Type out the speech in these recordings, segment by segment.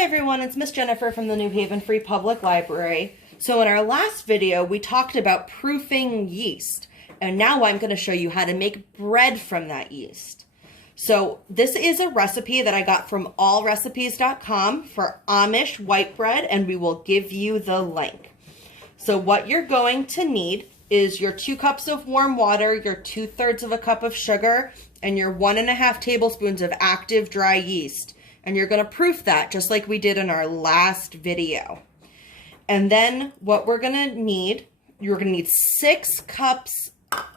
Hi everyone, it's Miss Jennifer from the New Haven Free Public Library. So in our last video, we talked about proofing yeast, and now I'm going to show you how to make bread from that yeast. So this is a recipe that I got from allrecipes.com for Amish white bread, and we will give you the link. So what you're going to need is your 2 cups of warm water, your 2/3 of a cup of sugar, and your 1.5 tablespoons of active dry yeast. And you're going to proof that just like we did in our last video. And then what we're going to need, you're going to need 6 cups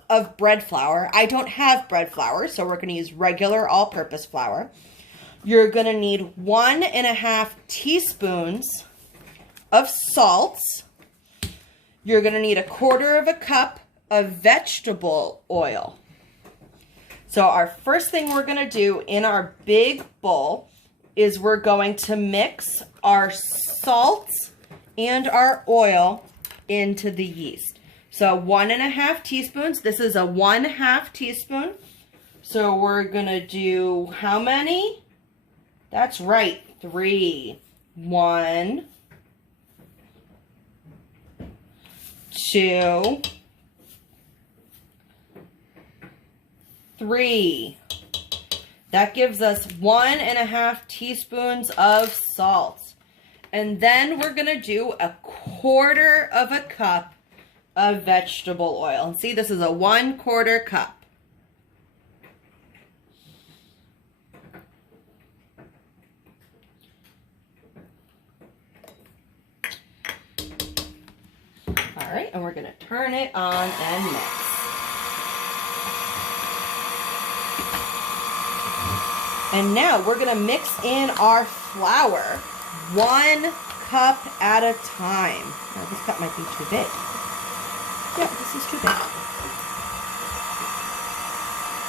of bread flour. I don't have bread flour, so we're going to use regular all-purpose flour. You're going to need 1.5 teaspoons of salt. You're going to need 1/4 cup of vegetable oil. So our first thing we're going to do in our big bowl is we're going to mix our salt and our oil into the yeast. So 1.5 teaspoons. This is a 1/2 teaspoon. So we're going to do how many? That's right, 3. 1, 2, 3. That gives us 1.5 teaspoons of salt. And then we're going to do 1/4 cup of vegetable oil. And see, this is a 1/4 cup. All right, and we're going to turn it on and mix. And now we're going to mix in our flour 1 cup at a time. Now this cup might be too big. Yeah, this is too big.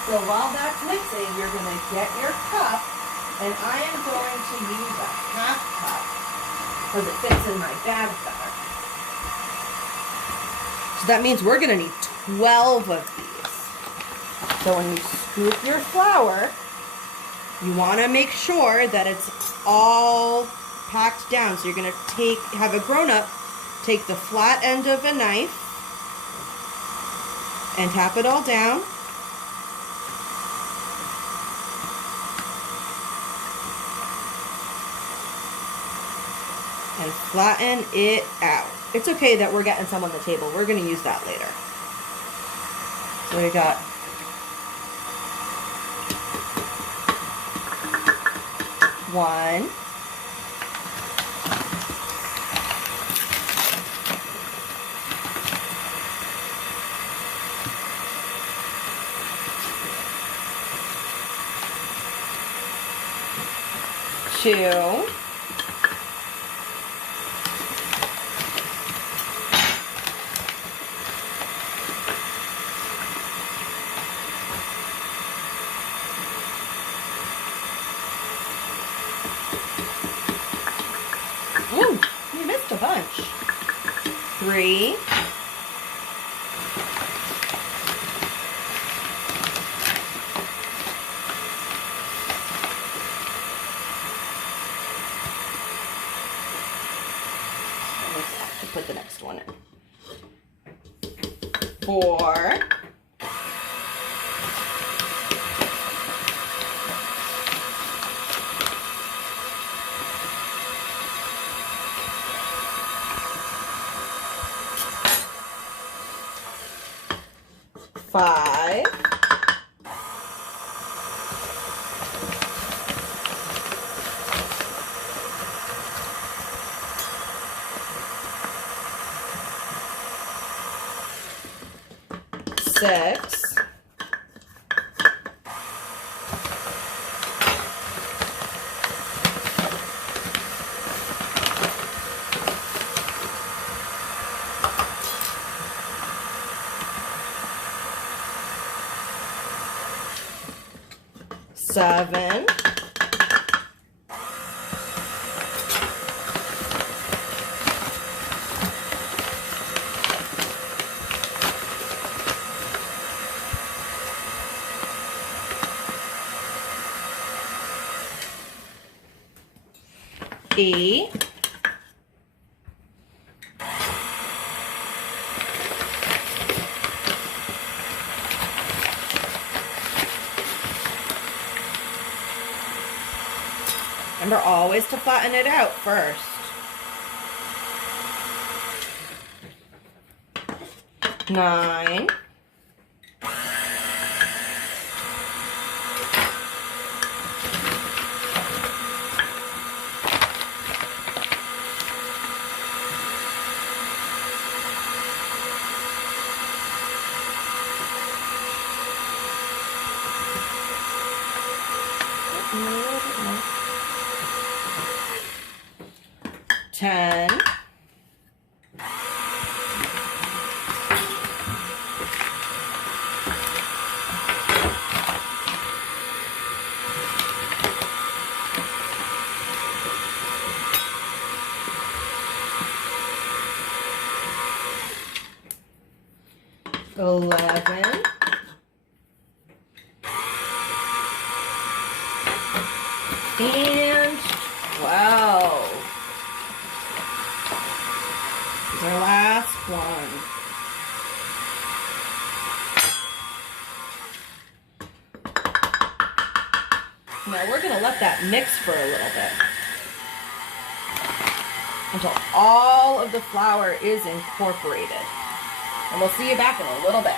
So while that's mixing, you're going to get your cup, and I am going to use a 1/2 cup because it fits in my bag better. So that means we're going to need 12 of these. So when you scoop your flour, you want to make sure that it's all packed down. So you're going to have a grown-up take the flat end of a knife and tap it all down. And flatten it out. It's okay that we're getting some on the table. We're going to use that later. So we got 1, 2, 3, put the next one in. 4, 5, 6, 7, 8, 8. Remember always to flatten it out first. 9. 10. 11. And 12. This is our last one. Now we're going to let that mix for a little bit until all of the flour is incorporated. And we'll see you back in a little bit.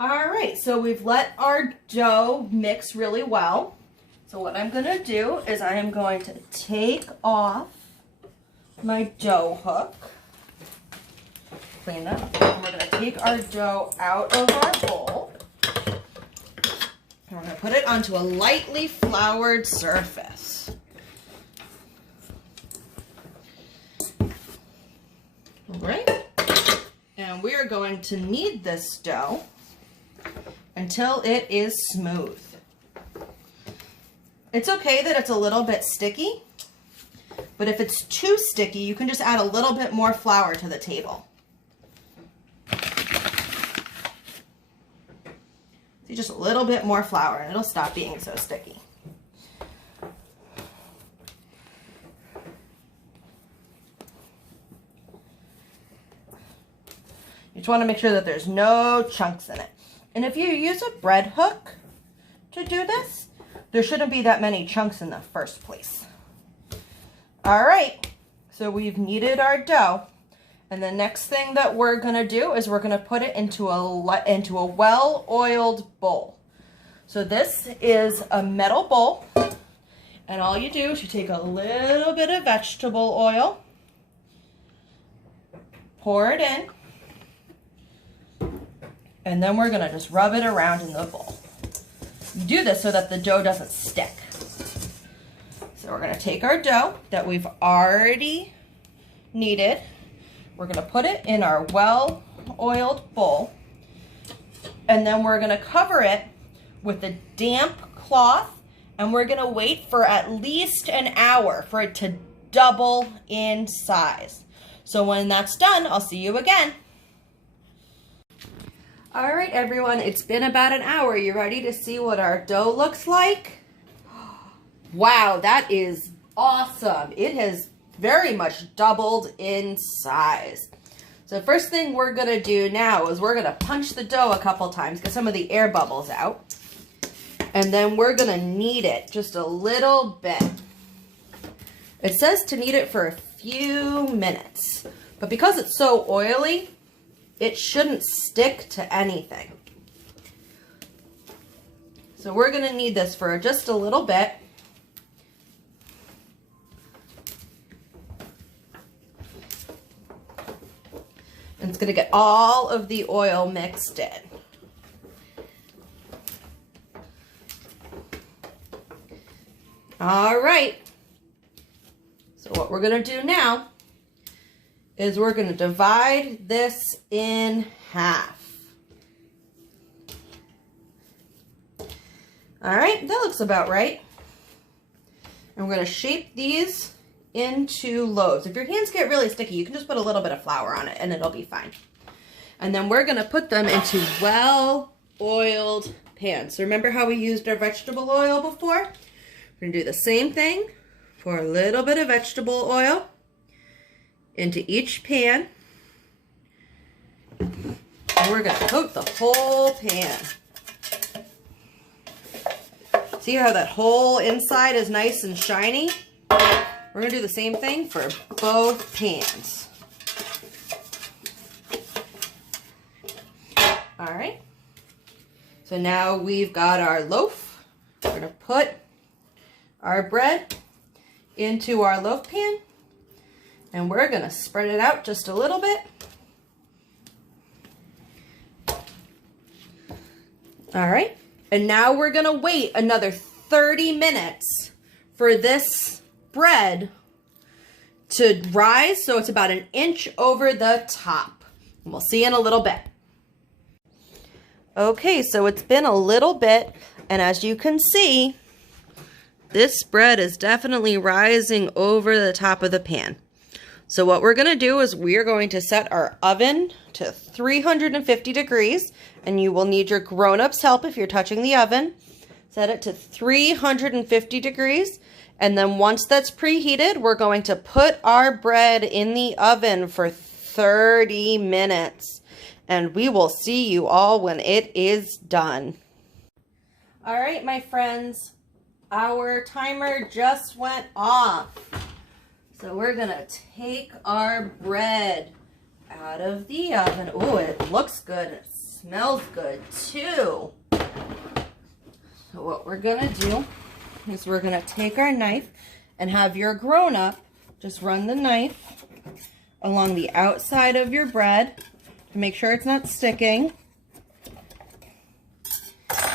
All right, so we've let our dough mix really well. So what I'm gonna do is I am going to take off my dough hook, clean that up, and we're gonna take our dough out of our bowl. And we're gonna put it onto a lightly floured surface. All right, and we are going to knead this dough until it is smooth. It's okay that it's a little bit sticky, but if it's too sticky, you can just add a little bit more flour to the table. See, just a little bit more flour and it'll stop being so sticky. You just want to make sure that there's no chunks in it. And if you use a bread hook to do this, there shouldn't be that many chunks in the first place. All right, so we've kneaded our dough. And the next thing that we're gonna do is we're gonna put it into a well-oiled bowl. So this is a metal bowl. And all you do is you take a little bit of vegetable oil, pour it in, and then we're gonna just rub it around in the bowl. You do this so that the dough doesn't stick. So we're gonna take our dough that we've already kneaded. We're gonna put it in our well-oiled bowl. And then we're gonna cover it with a damp cloth, and we're gonna wait for at least an hour for it to double in size. So when that's done, I'll see you again. All right, everyone, it's been about an hour. You ready to see what our dough looks like? Wow, that is awesome. It has very much doubled in size. So first thing we're gonna do now is we're gonna punch the dough a couple times, get some of the air bubbles out. And then we're gonna knead it just a little bit. It says to knead it for a few minutes, but because it's so oily, it shouldn't stick to anything. So we're gonna knead this for just a little bit. And it's gonna get all of the oil mixed in. All right. So what we're gonna do now is we're going to divide this in half. All right, that looks about right. And we're going to shape these into loaves. If your hands get really sticky, you can just put a little bit of flour on it and it'll be fine. And then we're going to put them into well-oiled pans. So remember how we used our vegetable oil before? We're going to do the same thing. Pour a little bit of vegetable oil into each pan. And we're going to coat the whole pan. See how that whole inside is nice and shiny? We're going to do the same thing for both pans. All right. So now we've got our loaf. We're going to put our bread into our loaf pan. And we're going to spread it out just a little bit. All right. And now we're going to wait another 30 minutes for this bread to rise so it's about an inch over the top. And we'll see in a little bit. Okay, so it's been a little bit, and as you can see, this bread is definitely rising over the top of the pan. So what we're going to do is we're going to set our oven to 350 degrees, and you will need your grown-ups' help if you're touching the oven. Set it to 350 degrees, and then once that's preheated, we're going to put our bread in the oven for 30 minutes. And we will see you all when it is done. All right, my friends, our timer just went off. So we're gonna take our bread out of the oven. Oh, it looks good. It smells good too. So what we're gonna do is we're gonna take our knife and have your grown-up just run the knife along the outside of your bread to make sure it's not sticking.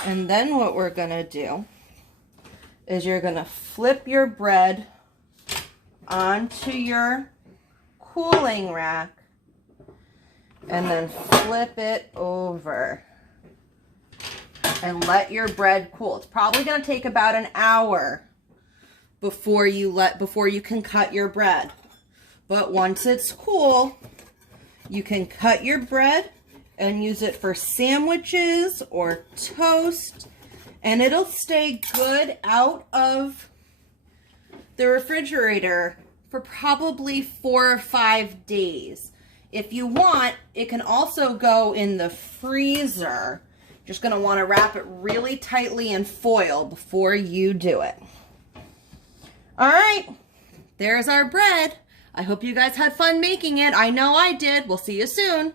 And then what we're gonna do is you're gonna flip your bread onto your cooling rack and then flip it over and let your bread cool. It's probably gonna take about an hour before you can cut your bread. But once it's cool, you can cut your bread and use it for sandwiches or toast, and it'll stay good out of the refrigerator for probably 4 or 5 days. If you want, it can also go in the freezer. Just gonna want to wrap it really tightly in foil before you do it. All right, there's our bread. I hope you guys had fun making it. I know I did. We'll see you soon.